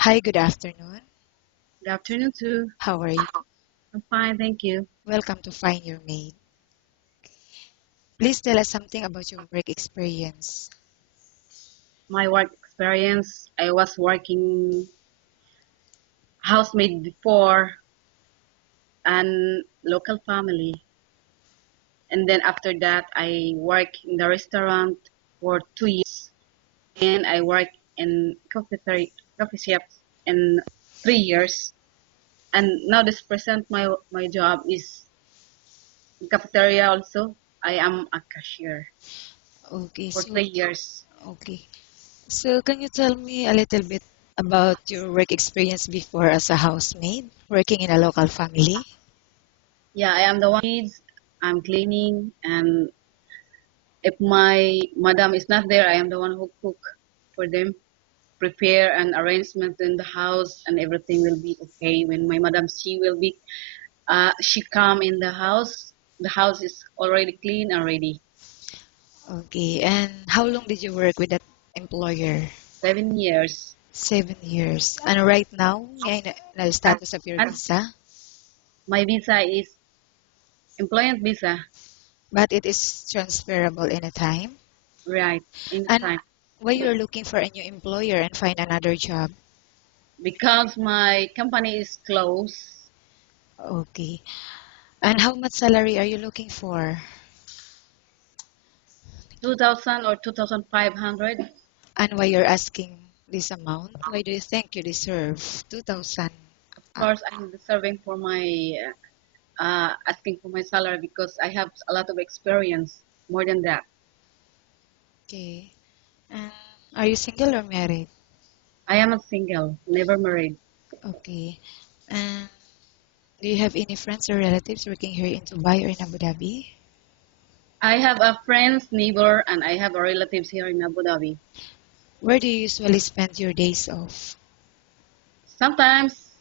Hi, good afternoon. Good afternoon, too. How are you? I'm fine, thank you. Welcome to Find Your Mate. Please tell us something about your work experience. My work experience, I was working housemaid before and local family. And then after that, I work in the restaurant for 2 years. And I work in coffee shops in 3 years. And now this present my job is in cafeteria also. I am a cashier Okay, for so 3 years. okay. So can you tell me a little bit about your work experience before as a housemaid, working in a local family? Yeah, I am the one kids. I'm cleaning, and if my madam is not there, I am the one who cook for them, prepare and arrangement in the house, and everything will be okay. When my madam she come in the house. The house is already clean and ready. Okay, and how long did you work with that employer? 7 years, 7 years. And right now, may I know the and, status of your and visa? my visa is employment visa, But it is transferable anytime. right? And Anytime, why you're looking for a new employer and find another job? because my company is closed. Okay. And how much salary are you looking for? 2,000 or 2,500. And why you're asking this amount? Why do you think you deserve 2,000? Of Uh, course, I'm deserving for my asking for my salary because I have a lot of experience, more than that. okay. And are you single or married? I am a single, never married. Okay. And do you have any friends or relatives working here in Dubai or in Abu Dhabi? I have a friends, neighbor, and I have a relatives here in Abu Dhabi. Where do you usually spend your days off? Sometimes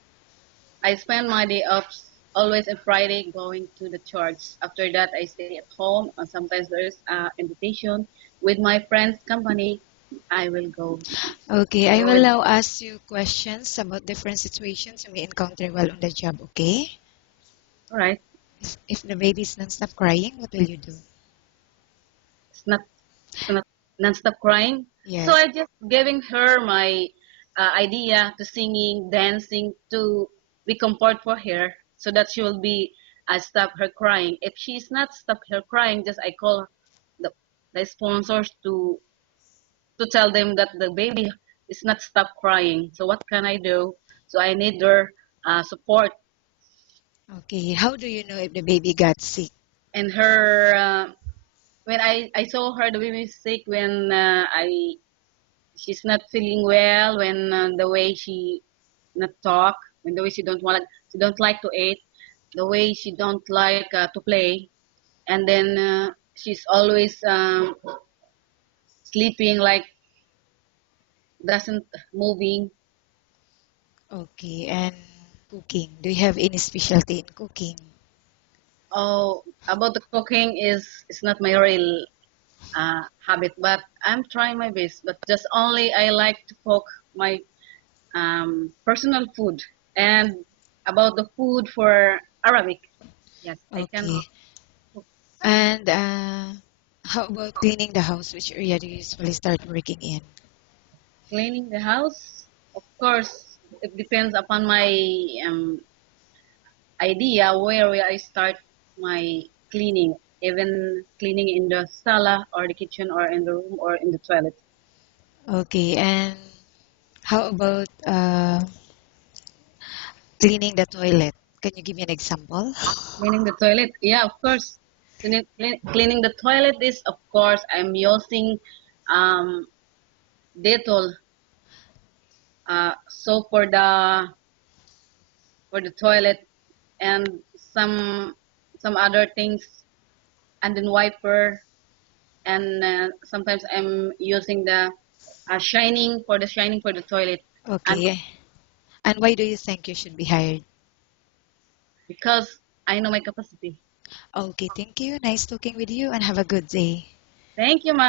I spend my day off always on Friday going to the church. After that, I stay at home, and sometimes there's an invitation with my friends' company. I will go Okay, I will forward. now ask you questions about different situations you may encounter while on the job, okay? All right, If the baby is non-stop crying, what will you do? it's not non-stop crying. So Yes. I just giving her my idea to singing, dancing to be comfort for her so that she will be stop her crying. If she's not stop her crying, just I call the, the sponsors to tell them that the baby is not stop crying. So what can I do? So I need their support Okay, how do you know if the baby got sick? and her. When I saw her the baby is sick when I she's not feeling well when the way she not talk when the way she don't like to eat the way she don't like to play and then she's always sleeping like doesn't moving. Okay, and cooking. Do you have any specialty in cooking? Oh, about the cooking is not my real habit, but I'm trying my best, but just only I like to cook my personal food and about the food for Arabic. Yes, I can Okay. cook. And how about cleaning the house? Which area do you usually start working in? Cleaning the house. Of course, it depends upon my um, idea where will I start my cleaning. Even cleaning in the sala or the kitchen or in the room or in the toilet. Okay, and how about cleaning the toilet? Can you give me an example? Cleaning the toilet. Yeah, of course. Cleaning the toilet is, of course, I'm using um, Dettol. So for the toilet and some other things and then wiper and sometimes I'm using the shining for the toilet and Okay. And why do you think you should be hired? because I know my capacity. Okay, thank you. Nice talking with you and have a good day. Thank you, ma'am.